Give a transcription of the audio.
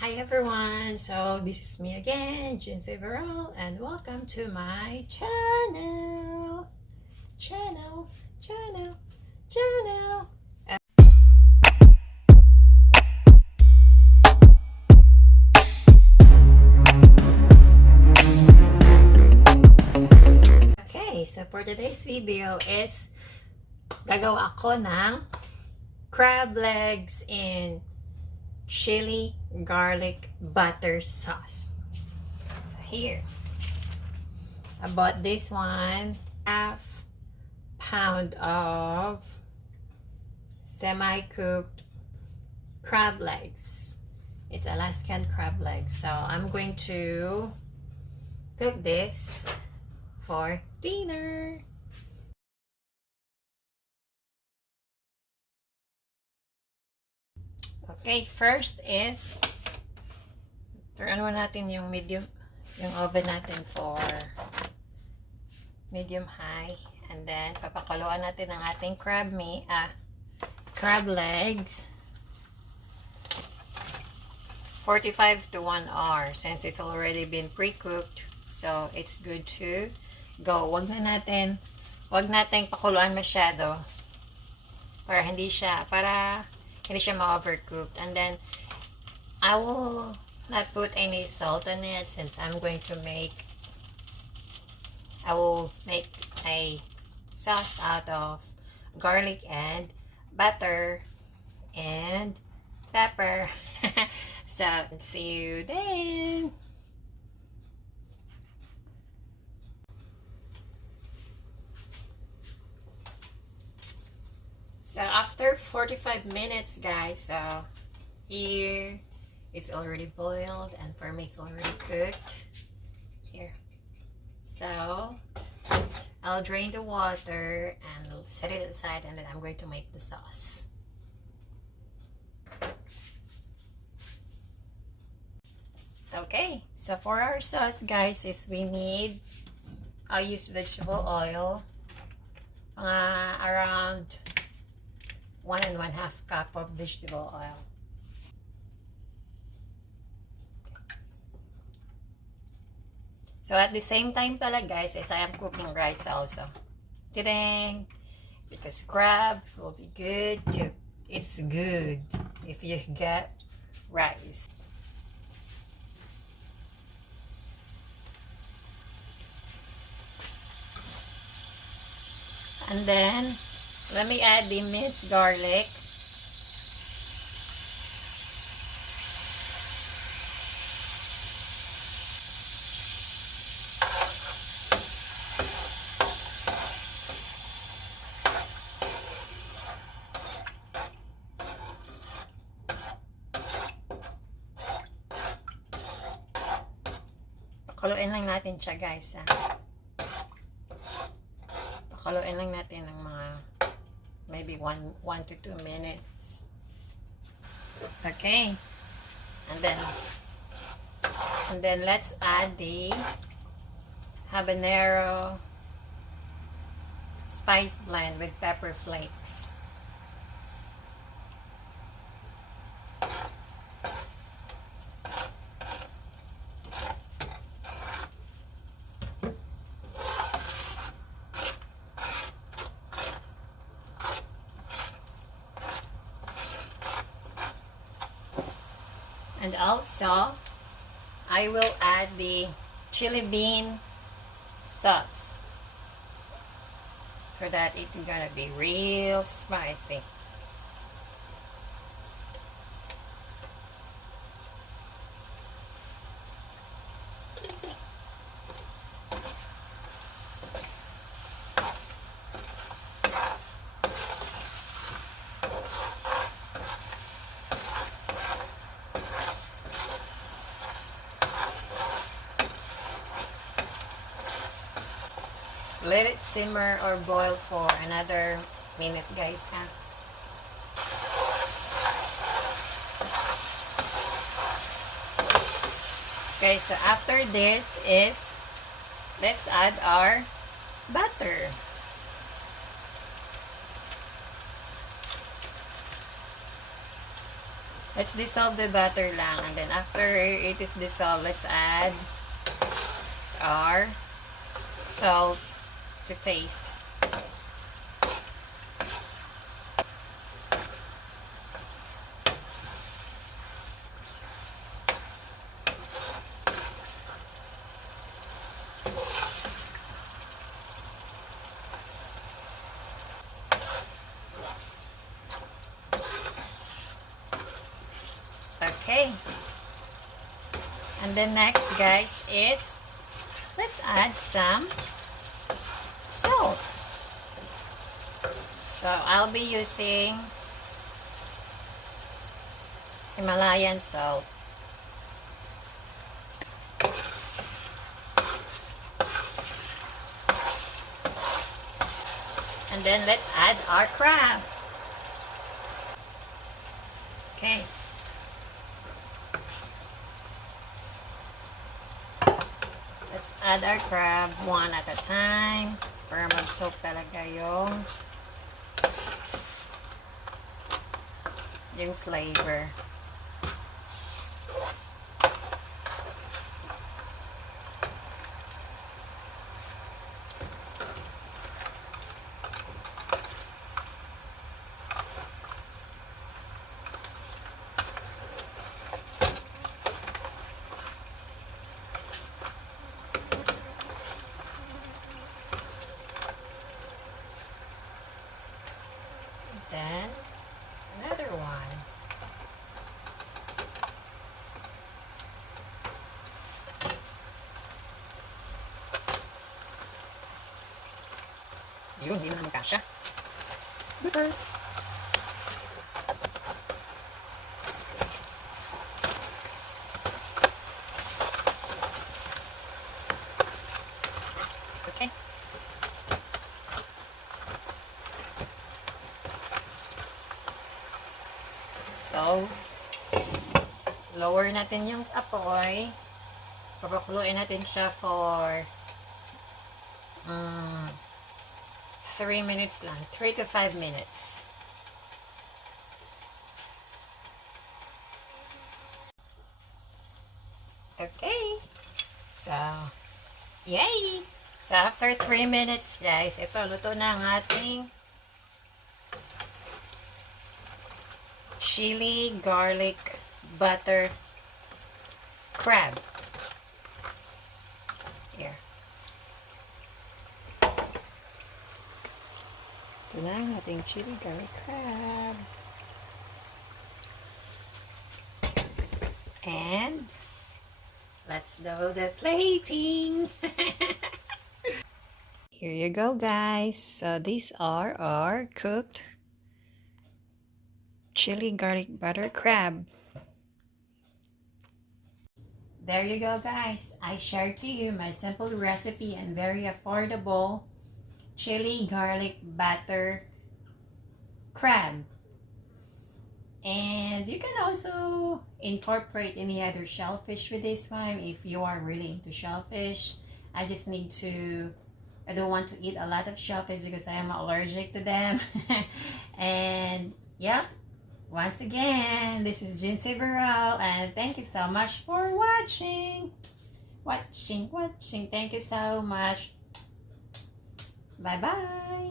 Hi everyone, so this is me again, Jeansy Veral, and welcome to my channel. Okay, so for today's video is gagawa ako ng crab legs in chili garlic butter sauce. So here, I bought this one, half pound of semi-cooked crab legs. It's Alaskan crab legs. So I'm going to cook this for dinner. Okay, first is turn on natin yung oven natin for medium high, and then papakuluan natin ang ating crab legs 45 to 1 hour since it's already been pre-cooked, so it's good to go. Wag nating pakuluan masyado para hindi siya ma-overcooked. And then I will not put any salt on it since I will make a sauce out of garlic and butter and pepper. So see you then. So after 45 minutes, guys, so here it's already boiled, and for me it's already cooked. Here. So I'll drain the water and set it aside, and then I'm going to make the sauce. Okay, so for our sauce, guys, I'll use vegetable oil, around 1 1/2 cup of vegetable oil. So at the same time pala, guys, as I am cooking rice also. Today, because crab will be good too. It's good if you get rice. And then let me add the minced garlic. Pakuluin lang natin siya, guys. Pakuluin lang natin ng mga maybe 1 to 2 minutes. Okay. And then let's add the habanero spice blend with pepper flakes. And also, I will add the chili bean sauce so that it's gonna be real spicy. Let it simmer or boil for another minute, guys. Okay, so after this let's add our butter. Let's dissolve the butter lang. And then after it is dissolved, let's add our salt to taste. Okay. And then next, guys, is let's add some salt. So I'll be using Himalayan salt. And then let's add our crab. Okay. Let's add our crab one at a time para mag-soak talaga yung flavor. Then another one. Yun, hindi na magkasya. Bitters. Okay. So, lower natin yung apoy. Papakuluin natin siya for 3 minutes lang. 3 to 5 minutes. Okay. So, yay! So, after 3 minutes, guys, ito, luto na ang ating chili garlic butter crab. Here. Ito na ang ating chili garlic crab. And let's do the plating. Here you go, guys. So these are our cooked chili garlic butter crab. There you go, guys. I shared to you my simple recipe and very affordable chili garlic butter crab. And you can also incorporate any other shellfish with this one if you are really into shellfish. I don't want to eat a lot of shellfish because I am allergic to them. And yep, once again, this is Jeansy Veral, and thank you so much for watching. Thank you so much. Bye-bye.